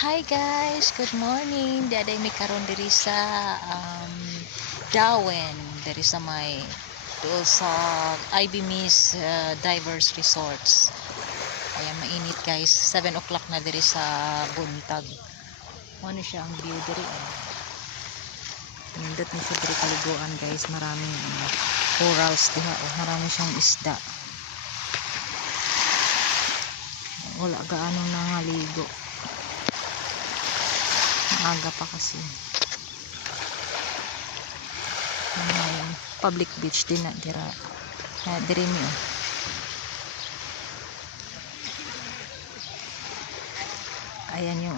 Hi guys, good morning. Diaday may karon diri sa Dawen, diri sa may dool sa IB Miss Divers Resorts. Ayan, mainit guys. 7 o'clock na diri sa buntag. Ano siya ang view diri? Nindot ni siya diri kaliguan guys. Maraming corals diha. Marami siyang isda. Wala gaano nangaligo. Aga pa kasi. Public beach din na dira. Diri mi. Ayan yung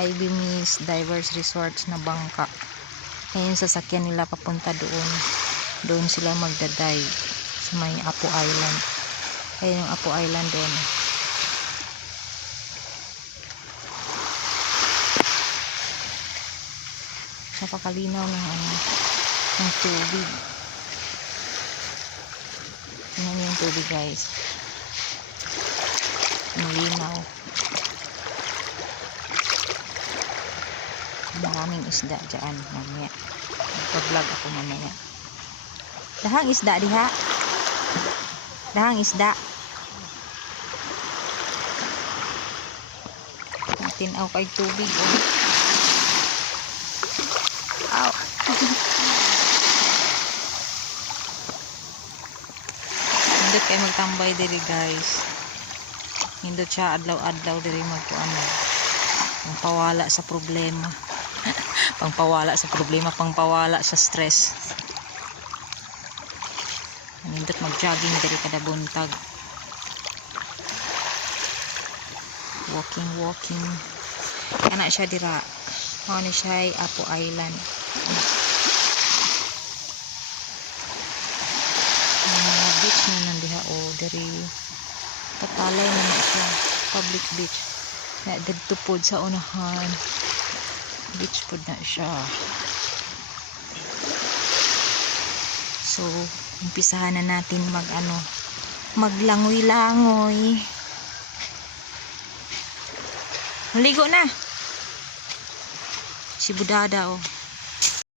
IB Miss Divers Resorts na bangka. Ngayon sasakyan nila papunta doon. Doon sila magdaday sa may Apo Island. Ayan yung Apo Island doon. Napakalinaw ng tubig. Tingnan yung tubig guys. Malinaw. Maraming isda dyan mamaya. Magpa-vlog ako mamaya. Dahang isda diha. Dahang isda. Tinaw kay tubig Ow. Hindi kayo magtambay diri guys. Hindi siya adlaw-adlaw diri pangpawala sa problema. Pangpawala sa stress. Nindot mag-jogging diri kada buntag. Walking. Kana siya dira. Ano siya ay Apo Island. Mga beach na nandiha diri katalay na siya. Public beach. Na dagto pod sa unahan. Beach pod na siya. So, umpisahan na natin maglangoy-langoy. Maligo na. Si Budada